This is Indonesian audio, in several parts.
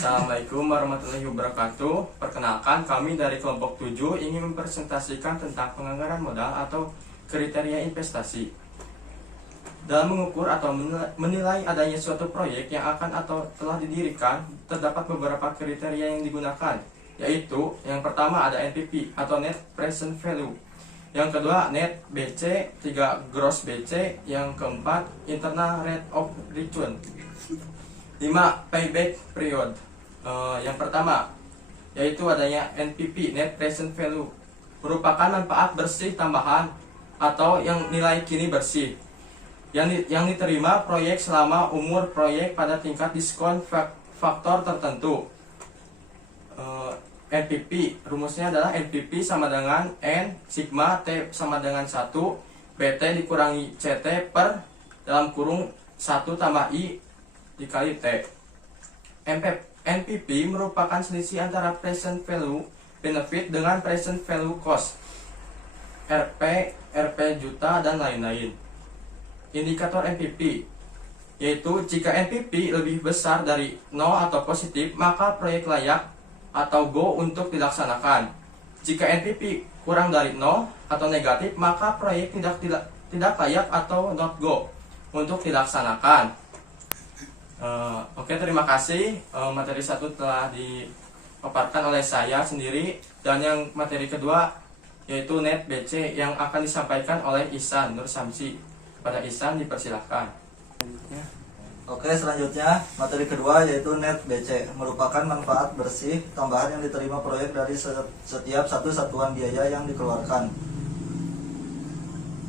Assalamualaikum warahmatullahi wabarakatuh. Perkenalkan, kami dari kelompok 7 ingin mempresentasikan tentang penganggaran modal atau kriteria investasi. Dalam mengukur atau menilai adanya suatu proyek yang akan atau telah didirikan, terdapat beberapa kriteria yang digunakan, yaitu yang pertama ada NPV atau Net Present Value, yang kedua Net BC, tiga Gross BC, yang keempat Internal Rate of Return, 5 Payback Period. Yang pertama yaitu adanya NPV Net Present Value, merupakan manfaat bersih tambahan atau yang nilai kini bersih yang diterima proyek selama umur proyek pada tingkat diskon faktor tertentu. NPV rumusnya adalah NPV sama dengan N sigma T sama dengan 1 BT dikurangi CT per dalam kurung 1 tambah I dikali T. NPV merupakan selisih antara present value benefit dengan present value cost, RP juta, dan lain-lain. Indikator NPV yaitu jika NPV lebih besar dari 0 atau positif, maka proyek layak atau go untuk dilaksanakan. Jika NPV kurang dari 0 atau negatif, maka proyek tidak layak atau not go untuk dilaksanakan. Oke, terima kasih. Materi 1 telah dipaparkan oleh saya sendiri, dan yang materi kedua yaitu Net BC yang akan disampaikan oleh Ihsan Nur Samsi. Kepada Ihsan dipersilahkan. Oke, selanjutnya materi kedua yaitu Net BC, merupakan manfaat bersih tambahan yang diterima proyek dari setiap satu satuan biaya yang dikeluarkan.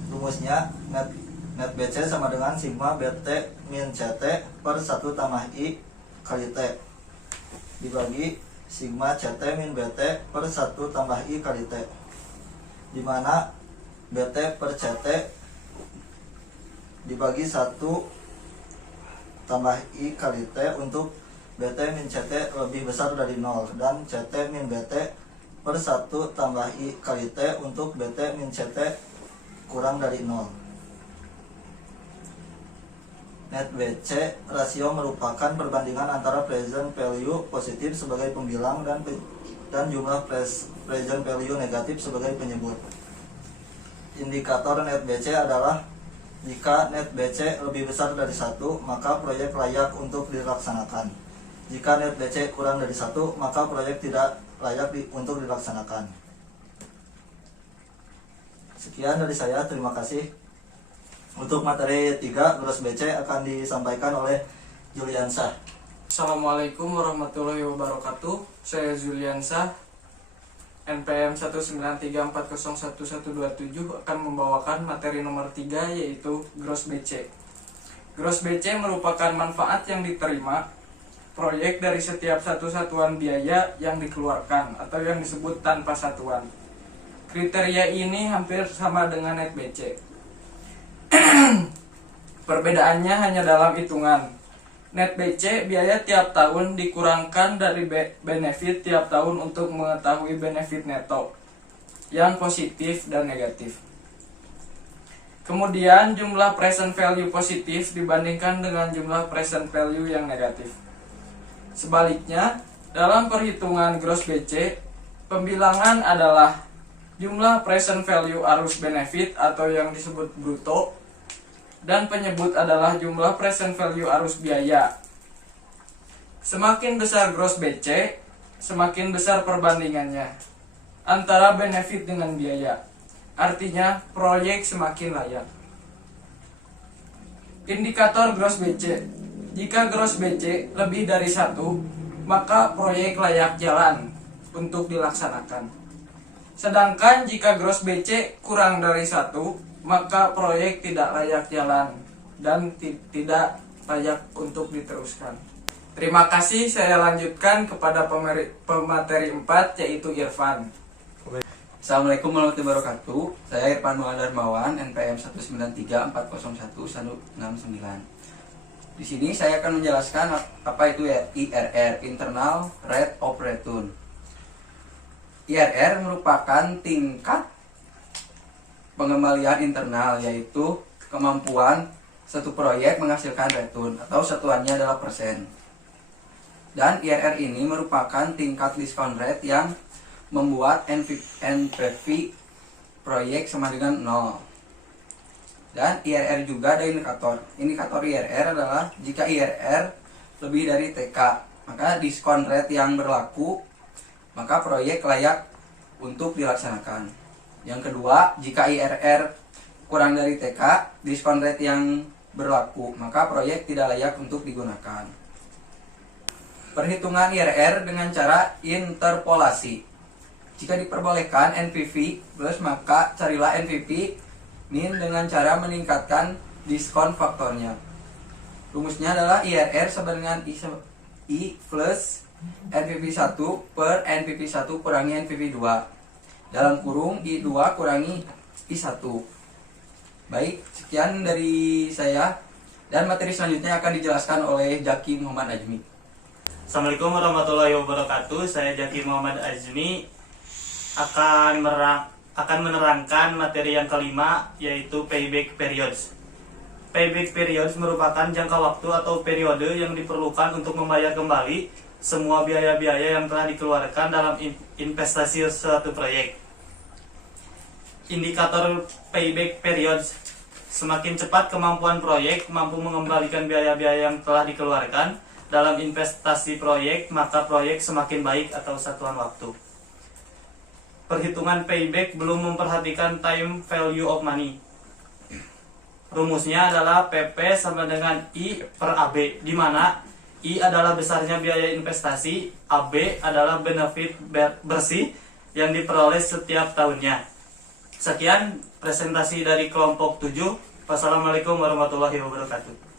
Rumusnya Net BC sama dengan sigma BT min CT per 1 tambah I kali T dibagi sigma CT min BT per 1 tambah I kali T, dimana BT per CT dibagi 1 tambah I kali T untuk BT min CT lebih besar dari 0, dan CT min BT per 1 tambah I kali T untuk BT min CT kurang dari 0. Net BC rasio merupakan perbandingan antara present value positif sebagai pembilang dan jumlah present value negatif sebagai penyebut. Indikator Net BC adalah jika Net BC lebih besar dari 1, maka proyek layak untuk dilaksanakan. Jika Net BC kurang dari 1, maka proyek tidak layak untuk dilaksanakan. Sekian dari saya, terima kasih. Untuk materi 3 Gross BC akan disampaikan oleh Juliansyah. Assalamualaikum warahmatullahi wabarakatuh. Saya Juliansyah, NPM 193401127, akan membawakan materi nomor 3 yaitu Gross BC. Gross BC merupakan manfaat yang diterima proyek dari setiap satu satuan biaya yang dikeluarkan atau yang disebut tanpa satuan. Kriteria ini hampir sama dengan Net BC. Perbedaannya hanya dalam hitungan. Net BC biaya tiap tahun dikurangkan dari benefit tiap tahun untuk mengetahui benefit neto yang positif dan negatif. Kemudian jumlah present value positif dibandingkan dengan jumlah present value yang negatif. Sebaliknya, dalam perhitungan Gross BC, pembilangan adalah jumlah present value arus benefit atau yang disebut bruto, dan penyebut adalah jumlah present value arus biaya. Semakin besar Gross BC, semakin besar perbandingannya antara benefit dengan biaya. Artinya proyek semakin layak. Indikator Gross BC. Jika Gross BC lebih dari 1, maka proyek layak jalan untuk dilaksanakan. Sedangkan jika Gross BC kurang dari 1, maka proyek tidak layak jalan dan tidak layak untuk diteruskan. Terima kasih, saya lanjutkan kepada pemateri 4 yaitu Irfan. Assalamualaikum warahmatullahi wabarakatuh. Saya Irfan Muhammad Darmawan, NPM 193401169. Di sini saya akan menjelaskan apa itu IRR, Internal Rate of Return. IRR merupakan tingkat pengembalian internal, yaitu kemampuan satu proyek menghasilkan return atau satuannya adalah persen. Dan IRR ini merupakan tingkat diskon rate yang membuat NPV proyek sama dengan 0. Dan IRR juga ada indikator. Indikator IRR adalah jika IRR lebih dari TK, maka diskon rate yang berlaku, maka proyek layak untuk dilaksanakan. Yang kedua, jika IRR kurang dari TK, diskon rate yang berlaku, maka proyek tidak layak untuk digunakan. Perhitungan IRR dengan cara interpolasi. Jika diperbolehkan NPV plus, maka carilah NPV min dengan cara meningkatkan diskon faktornya. Rumusnya adalah IRR sama dengan I plus NPV 1 per NPV 1 kurangi NPV 2 dalam kurung I2 kurangi I1. Baik, sekian dari saya, dan materi selanjutnya akan dijelaskan oleh Jaki Muhammad Ajmi. Assalamualaikum warahmatullahi wabarakatuh. Saya Jaki Muhammad Ajmi akan menerangkan materi yang kelima, yaitu payback periods. Payback periods merupakan jangka waktu atau periode yang diperlukan untuk membayar kembali semua biaya-biaya yang telah dikeluarkan dalam investasi suatu proyek. Indikator payback periods: semakin cepat kemampuan proyek mampu mengembalikan biaya-biaya yang telah dikeluarkan dalam investasi proyek, maka proyek semakin baik atau satuan waktu. Perhitungan payback belum memperhatikan time value of money. Rumusnya adalah PP sama dengan I per AB, di mana I adalah besarnya biaya investasi, AB adalah benefit bersih yang diperoleh setiap tahunnya. Sekian presentasi dari kelompok 7. Wassalamualaikum warahmatullahi wabarakatuh.